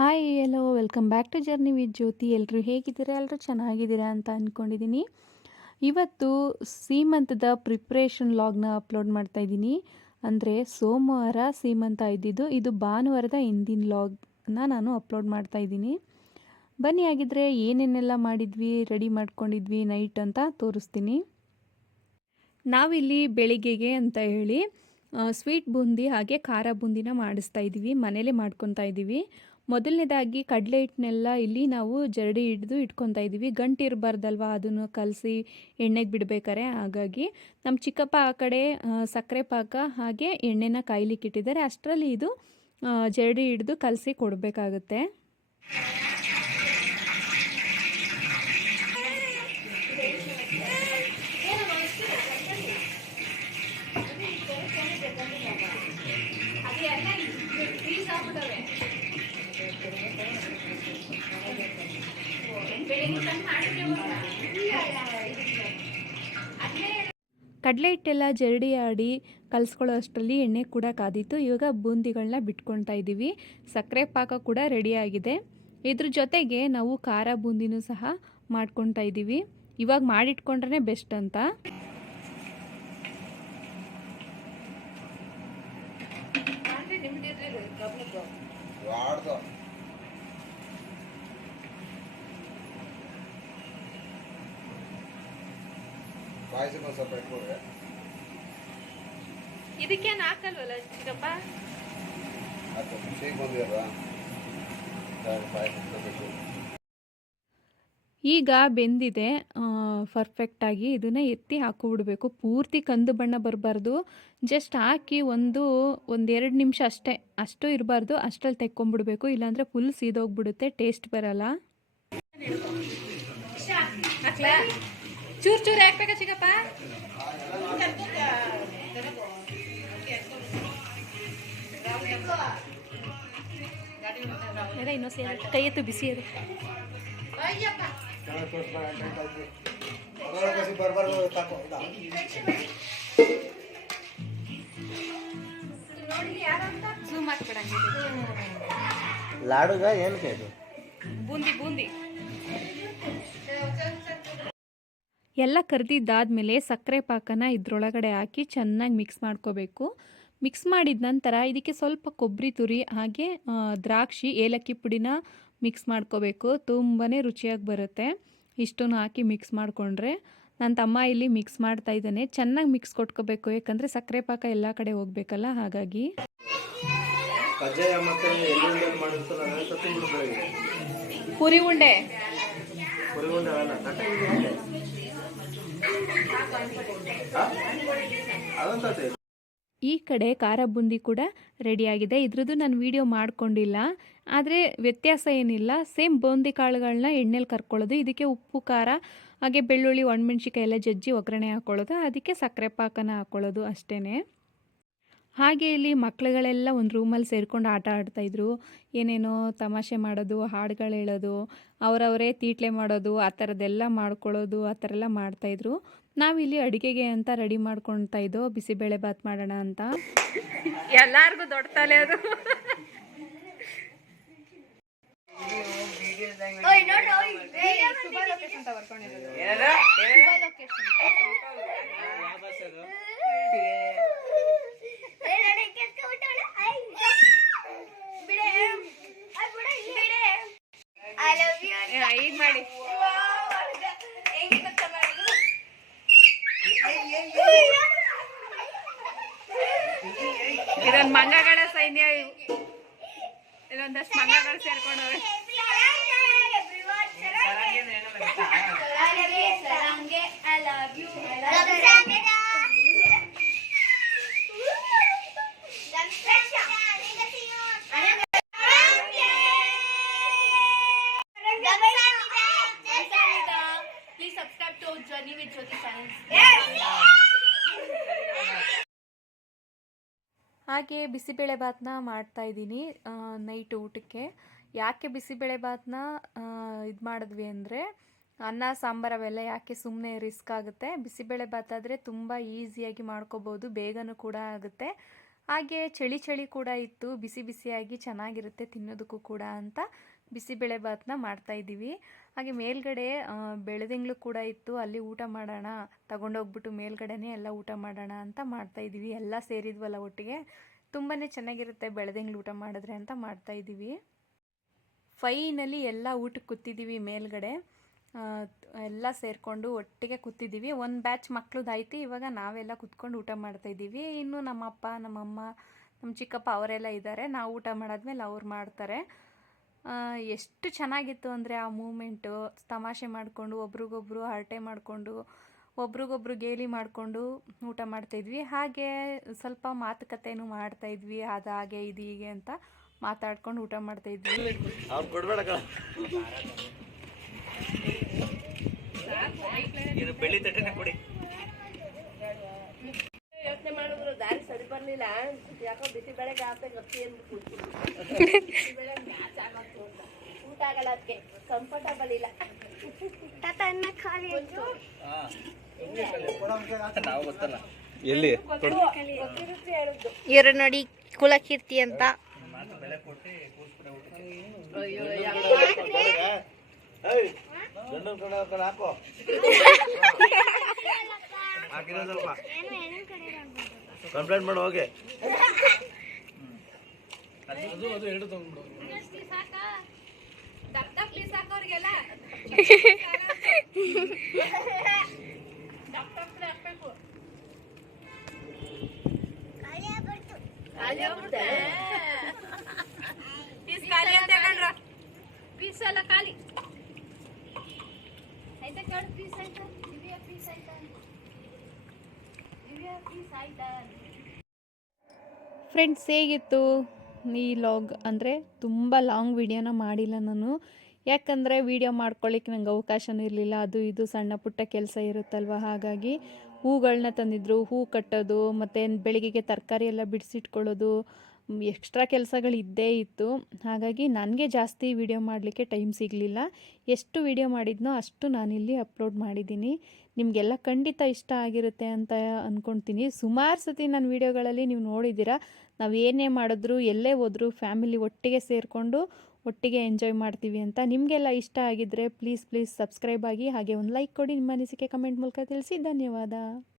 Hi hello welcome back to journey with Jyothi. ಎಲ್ಲರೂ ಹೇಗಿದ್ದೀರಾ? ಎಲ್ಲರೂ ಚೆನ್ನಾಗಿದ್ದೀರಾ ಅಂತ ಅಂದ್ಕೊಂಡಿದ್ದೀನಿ. ಇವತ್ತು ಸೀಮಂತದ ಪ್ರಿಪ್ರೇಷನ್ ಲಾಗ್ನ ಅಪ್ಲೋಡ್ ಮಾಡ್ತಾ ಇದ್ದೀನಿ. ಅಂದರೆ ಸೋಮವಾರ ಸೀಮಂತ ಇದ್ದಿದ್ದು, ಇದು ಭಾನುವಾರದ ಹಿಂದಿನ ಲಾಗ್ನ ನಾನು ಅಪ್ಲೋಡ್ ಮಾಡ್ತಾ ಇದ್ದೀನಿ. ಬನ್ನಿ ಆಗಿದ್ರೆ ಏನೇನೆಲ್ಲ ಮಾಡಿದ್ವಿ, ರೆಡಿ ಮಾಡ್ಕೊಂಡಿದ್ವಿ ನೈಟ್ ಅಂತ ತೋರಿಸ್ತೀನಿ. ನಾವಿಲ್ಲಿ ಬೆಳಿಗ್ಗೆಗೆ ಅಂತ ಹೇಳಿ ಸ್ವೀಟ್ ಬೂಂದಿ ಹಾಗೆ ಖಾರ ಬೂಂದಿನ ಮಾಡಿಸ್ತಾ ಇದ್ದೀವಿ, ಮನೇಲೇ ಮಾಡ್ಕೊತಾ ಇದ್ದೀವಿ. ಮೊದಲನೇದಾಗಿ ಕಡಲೆ ಹಿಟ್ಟನ್ನೆಲ್ಲ ಇಲ್ಲಿ ನಾವು ಜರಡಿ ಹಿಡಿದು ಇಟ್ಕೊತಾ ಇದ್ದೀವಿ. ಗಂಟು ಇರಬಾರ್ದಲ್ವ, ಅದನ್ನು ಕಲಸಿ ಎಣ್ಣೆಗೆ ಬಿಡಬೇಕಾರೆ. ಹಾಗಾಗಿ ನಮ್ಮ ಚಿಕ್ಕಪ್ಪ ಆ ಕಡೆ ಸಕ್ಕರೆ ಪಾಕ ಹಾಗೆ ಎಣ್ಣೆನ ಕಾಯ್ಲಿಕ್ಕೆ ಇಟ್ಟಿದ್ದಾರೆ. ಅಷ್ಟರಲ್ಲಿ ಇದು ಜರಡಿ ಹಿಡಿದು ಕಲಸಿ ಕೊಡಬೇಕಾಗುತ್ತೆ. ಕಡಲೆ ಹಿಟ್ಟೆಲ್ಲ ಜರಡಿ ಆಡಿ ಕಲಿಸ್ಕೊಳ್ಳೋ ಅಷ್ಟರಲ್ಲಿ ಎಣ್ಣೆ ಕೂಡ ಕಾದಿತ್ತು. ಇವಾಗ ಬೂಂದಿಗಳನ್ನ ಬಿಟ್ಕೊಳ್ತಾ ಇದ್ದೀವಿ. ಸಕ್ಕರೆ ಪಾಕ ಕೂಡ ರೆಡಿಯಾಗಿದೆ. ಇದ್ರ ಜೊತೆಗೆ ನಾವು ಖಾರ ಬೂಂದಿನೂ ಸಹ ಮಾಡ್ಕೊತಾ ಇದ್ದೀವಿ. ಇವಾಗ ಮಾಡಿಟ್ಕೊಂಡ್ರೆ ಬೆಸ್ಟ್ ಅಂತ. ಇದಕ್ಕೇನು ಹಾಕಲ್ವಲ್ಲ ಚಿಕ್ಕಪ್ಪ? ಈಗ ಬೆಂದಿದೆ ಪರ್ಫೆಕ್ಟಾಗಿ. ಇದನ್ನು ಎತ್ತಿ ಹಾಕಿಬಿಡ್ಬೇಕು. ಪೂರ್ತಿ ಕಂದು ಬಣ್ಣ ಬರಬಾರ್ದು. ಜಸ್ಟ್ ಹಾಕಿ ಒಂದೆರಡು ನಿಮಿಷ ಅಷ್ಟು ಇರಬಾರ್ದು. ಅಷ್ಟರಲ್ಲಿ ತೆಕ್ಕೊಂಬಿಡ್ಬೇಕು, ಇಲ್ಲಾಂದರೆ ಫುಲ್ ಸೀದೋಗ್ಬಿಡುತ್ತೆ, ಟೇಸ್ಟ್ ಬರಲ್ಲ. ಚೂರು ಚೂರು ಹಾಕ್ಬೇಕಾ ಚಿಕ್ಕಪ್ಪ? ಇನ್ನೊಂದು ಕೈ ಎತ್ತು, ಬಿಸಿ ಅದು. ಲಾಡುಗ ಏನಕ್ಕೆ ಇದು? ಬೂಂದಿ ಬೂಂದಿ ಎಲ್ಲ ಕರೆದಿದ್ದಾದಮೇಲೆ ಸಕ್ಕರೆ ಪಾಕನ ಇದ್ರೊಳಗಡೆ ಹಾಕಿ ಚೆನ್ನಾಗಿ ಮಿಕ್ಸ್ ಮಾಡ್ಕೋಬೇಕು. ಮಿಕ್ಸ್ ಮಾಡಿದ ನಂತರ ಇದಕ್ಕೆ ಸ್ವಲ್ಪ ಕೊಬ್ಬರಿ ತುರಿ ಹಾಗೆ ದ್ರಾಕ್ಷಿ ಏಲಕ್ಕಿ ಪುಡಿನ ಮಿಕ್ಸ್ ಮಾಡ್ಕೋಬೇಕು. ತುಂಬಾ ರುಚಿಯಾಗಿ ಬರುತ್ತೆ. ಇಷ್ಟನ್ನು ಹಾಕಿ ಮಿಕ್ಸ್ ಮಾಡಿಕೊಂಡ್ರೆ. ನನ್ನ ತಮ್ಮ ಇಲ್ಲಿ ಮಿಕ್ಸ್ ಮಾಡ್ತಾ ಇದ್ದಾನೆ. ಚೆನ್ನಾಗಿ ಮಿಕ್ಸ್ ಕೊಟ್ಕೋಬೇಕು, ಯಾಕಂದರೆ ಸಕ್ಕರೆ ಪಾಕ ಎಲ್ಲ ಕಡೆ ಹೋಗ್ಬೇಕಲ್ಲ. ಹಾಗಾಗಿ ಪುರಿ ಉಂಡೆ ಈ ಕಡೆ ಖಾರ ಬೂಂದಿ ಕೂಡ ರೆಡಿಯಾಗಿದೆ. ಇದ್ರದ್ದು ನಾನು ವಿಡಿಯೋ ಮಾಡ್ಕೊಂಡಿಲ್ಲ, ಆದರೆ ವ್ಯತ್ಯಾಸ ಏನಿಲ್ಲ. ಸೇಮ್ ಬೂಂದಿ ಕಾಳುಗಳನ್ನ ಎಣ್ಣೆಲಿ ಕರ್ಕೊಳ್ಳೋದು, ಇದಕ್ಕೆ ಉಪ್ಪು ಖಾರ ಹಾಗೆ ಬೆಳ್ಳುಳ್ಳಿ ಒಣಮೆಣ್ಸಿಕಾಯಿ ಎಲ್ಲ ಜಜ್ಜಿ ಒಗ್ಗರಣೆ ಹಾಕ್ಕೊಳ್ಳೋದು, ಅದಕ್ಕೆ ಸಕ್ಕರೆ ಪಾಕನ ಹಾಕ್ಕೊಳ್ಳೋದು ಅಷ್ಟೇ. ಹಾಗೆ ಇಲ್ಲಿ ಮಕ್ಕಳುಗಳೆಲ್ಲ ಒಂದು ರೂಮಲ್ಲಿ ಸೇರ್ಕೊಂಡು ಆಟ ಆಡ್ತಾಯಿದ್ರು. ಏನೇನೋ ತಮಾಷೆ ಮಾಡೋದು, ಹಾಡುಗಳು ಹೇಳೋದು, ಅವರವರೇ ತೀಟ್ಲೆ ಮಾಡೋದು, ಆ ಥರದ್ದೆಲ್ಲ ಮಾಡ್ಕೊಳ್ಳೋದು, ಆ ಥರ ಎಲ್ಲ ಮಾಡ್ತಾಯಿದ್ರು. ನಾವಿಲ್ಲಿ ಅಡುಗೆಗೆ ಅಂತ ರೆಡಿ ಮಾಡ್ಕೊಳ್ತಾ ಇದ್ದೋ, ಬಿಸಿಬೇಳೆ ಬಾತ್ ಮಾಡೋಣ ಅಂತ. ಎಲ್ಲರಿಗೂ ದೊಡ್ಡ ತಲೆ ಅದು. ಈಗ ಮಾಡಿ ಇದೊಂದು ಮಂಗಗಳ ಸೈನ್ಯ. ಇದೊಂದಷ್ಟು ಮಂಗಗಳು ಸೇರ್ಕೊಂಡವೆ. ಹಾಗೆ ಬಿಸಿಬೇಳೆ ಬಾತನ್ನ ಮಾಡ್ತಾಯಿದ್ದೀನಿ ನೈಟ್ ಊಟಕ್ಕೆ. ಯಾಕೆ ಬಿಸಿಬೇಳೆ ಬಾತನ್ನ ಇದು ಮಾಡಿದ್ವಿ ಅಂದರೆ, ಅನ್ನ ಸಾಂಬಾರು ಅವೆಲ್ಲ ಯಾಕೆ ಸುಮ್ಮನೆ ರಿಸ್ಕ್ ಆಗುತ್ತೆ. ಬಿಸಿಬೇಳೆ ಬಾತ್ ಆದರೆ ತುಂಬ ಈಸಿಯಾಗಿ ಮಾಡ್ಕೋಬೋದು, ಬೇಗನೂ ಕೂಡ ಆಗುತ್ತೆ. ಹಾಗೆ ಚಳಿ ಚಳಿ ಕೂಡ ಇತ್ತು, ಬಿಸಿ ಬಿಸಿಯಾಗಿ ಚೆನ್ನಾಗಿರುತ್ತೆ ತಿನ್ನೋದಕ್ಕೂ ಕೂಡ ಅಂತ ಬಿಸಿಬೇಳೆಭಾತನ್ನ ಮಾಡ್ತಾಯಿದ್ದೀವಿ. ಹಾಗೆ ಮೇಲ್ಗಡೆ ಬೆಳದಿಂಗ್ಳು ಕೂಡ ಇತ್ತು, ಅಲ್ಲಿ ಊಟ ಮಾಡೋಣ, ತಗೊಂಡೋಗ್ಬಿಟ್ಟು ಮೇಲ್ಗಡೆನೇ ಎಲ್ಲ ಊಟ ಮಾಡೋಣ ಅಂತ ಮಾಡ್ತಾಯಿದ್ದೀವಿ. ಎಲ್ಲ ಸೇರಿದ್ವಲ್ಲ ಒಟ್ಟಿಗೆ, ತುಂಬಾ ಚೆನ್ನಾಗಿರುತ್ತೆ ಬೆಳದಿಂಗ್ಳು ಊಟ ಮಾಡಿದ್ರೆ ಅಂತ ಮಾಡ್ತಾಯಿದ್ದೀವಿ. ಫೈನಲಿ ಎಲ್ಲ ಊಟಕ್ಕೆ ಕೂತಿದ್ದೀವಿ ಮೇಲ್ಗಡೆ, ಎಲ್ಲ ಸೇರಿಕೊಂಡು ಒಟ್ಟಿಗೆ ಕೂತಿದ್ದೀವಿ. ಒಂದು ಬ್ಯಾಚ್ ಮಕ್ಳದ್ದಾಯ್ತು, ಇವಾಗ ನಾವೆಲ್ಲ ಕೂತ್ಕೊಂಡು ಊಟ ಮಾಡ್ತಾಯಿದ್ದೀವಿ. ಇನ್ನು ನಮ್ಮಪ್ಪ ನಮ್ಮಮ್ಮ ನಮ್ಮ ಚಿಕ್ಕಪ್ಪ ಅವರೆಲ್ಲ ಇದ್ದಾರೆ. ನಾವು ಊಟ ಮಾಡಾದ್ಮೇಲೆ ಅವ್ರು ಮಾಡ್ತಾರೆ. ಎಷ್ಟು ಚೆನ್ನಾಗಿತ್ತು ಅಂದರೆ ಆ ಮೂಮೆಂಟು, ತಮಾಷೆ ಮಾಡಿಕೊಂಡು ಒಬ್ರಿಗೊಬ್ರು ಹರಟೆ ಮಾಡಿಕೊಂಡು ಒಬ್ರಿಗೊಬ್ರು ಗೇಲಿ ಮಾಡಿಕೊಂಡು ಊಟ ಮಾಡ್ತಾಯಿದ್ವಿ. ಹಾಗೆ ಸ್ವಲ್ಪ ಮಾತುಕತೆನೂ ಮಾಡ್ತಾಯಿದ್ವಿ, ಅದು ಹಾಗೆ ಇದು ಹೀಗೆ ಅಂತ ಮಾತಾಡ್ಕೊಂಡು ಊಟ ಮಾಡ್ತಾಯಿದ್ವಿ. ಯೋಚನೆ ಮಾಡಿದ್ರು ದಾರಿ ಸರಿ ಬರ್ಲಿಲ್ಲ, ಯಾಕೋ ಬಿಸಿ ಬೆಳೆಗೆ ಆತ ಗಟ್ಟಿ ಊಟ ಆಗಲ್ಲ, ಅದಕ್ಕೆ ಕಂಫರ್ಟಬಲ್ ಇಲ್ಲ. ಎಲ್ಲಿ ಇವರು ನೋಡಿ ಕುಲಕೀರ್ತಿ ಅಂತ. ಹಾಕೋ ಹಾಕಿರೋ ಸ್ವಲ್ಪ ಕಂಪ್ಲೇಂಟ್ ಮಾಡಿ ಹೋಗಿ. ಪೀಸ್ ಎಲ್ಲ ಖಾಲಿ ಫ್ರೆಂಡ್ಸ್, ಹೇಗಿತ್ತು ಈ ಲಾಗ್? ಅಂದರೆ ತುಂಬ ಲಾಂಗ್ ವಿಡಿಯೋನ ಮಾಡಿಲ್ಲ ನಾನು, ಯಾಕಂದರೆ ವಿಡಿಯೋ ಮಾಡ್ಕೊಳ್ಳಿಕ್ಕೆ ನಂಗೆ ಅವಕಾಶನೂ ಇರಲಿಲ್ಲ. ಅದು ಇದು ಸಣ್ಣ ಪುಟ್ಟ ಕೆಲಸ ಇರುತ್ತಲ್ವ, ಹಾಗಾಗಿ ಹೂಗಳನ್ನ ತಂದಿದ್ರು, ಹೂ ಕಟ್ಟೋದು ಮತ್ತು ಬೆಳಿಗ್ಗೆಗೆ ತರಕಾರಿ ಎಲ್ಲ ಬಿಡಿಸಿಟ್ಕೊಳ್ಳೋದು, ಎಕ್ಸ್ಟ್ರಾ ಕೆಲಸಗಳು ಇದ್ದೇ ಇತ್ತು. ಹಾಗಾಗಿ ನನಗೆ ಜಾಸ್ತಿ ವಿಡಿಯೋ ಮಾಡಲಿಕ್ಕೆ ಟೈಮ್ ಸಿಗಲಿಲ್ಲ. ಎಷ್ಟು ವಿಡಿಯೋ ಮಾಡಿದ್ನೋ ಅಷ್ಟು ನಾನಿಲ್ಲಿ ಅಪ್ಲೋಡ್ ಮಾಡಿದ್ದೀನಿ. ನಿಮಗೆಲ್ಲ ಖಂಡಿತ ಇಷ್ಟ ಆಗಿರುತ್ತೆ ಅಂತ ಅಂದ್ಕೊಳ್ತೀನಿ. ಸುಮಾರು ಸತಿ ನನ್ನ ವೀಡಿಯೋಗಳಲ್ಲಿ ನೀವು ನೋಡಿದ್ದೀರಾ, ನಾವು ಏನೇ ಮಾಡಿದ್ರು ಎಲ್ಲೇ ಹೋದರೂ ಫ್ಯಾಮಿಲಿ ಒಟ್ಟಿಗೆ ಸೇರಿಕೊಂಡು ಒಟ್ಟಿಗೆ ಎಂಜಾಯ್ ಮಾಡ್ತೀವಿ ಅಂತ. ನಿಮಗೆಲ್ಲ ಇಷ್ಟ ಆಗಿದ್ದರೆ ಪ್ಲೀಸ್ ಸಬ್ಸ್ಕ್ರೈಬ್ ಆಗಿ, ಹಾಗೆ ಒಂದು ಲೈಕ್ ಕೊಡಿ, ನಿಮ್ಮ ಅನಿಸಿಕೆ ಕಮೆಂಟ್ ಮೂಲಕ ತಿಳಿಸಿ. ಧನ್ಯವಾದ.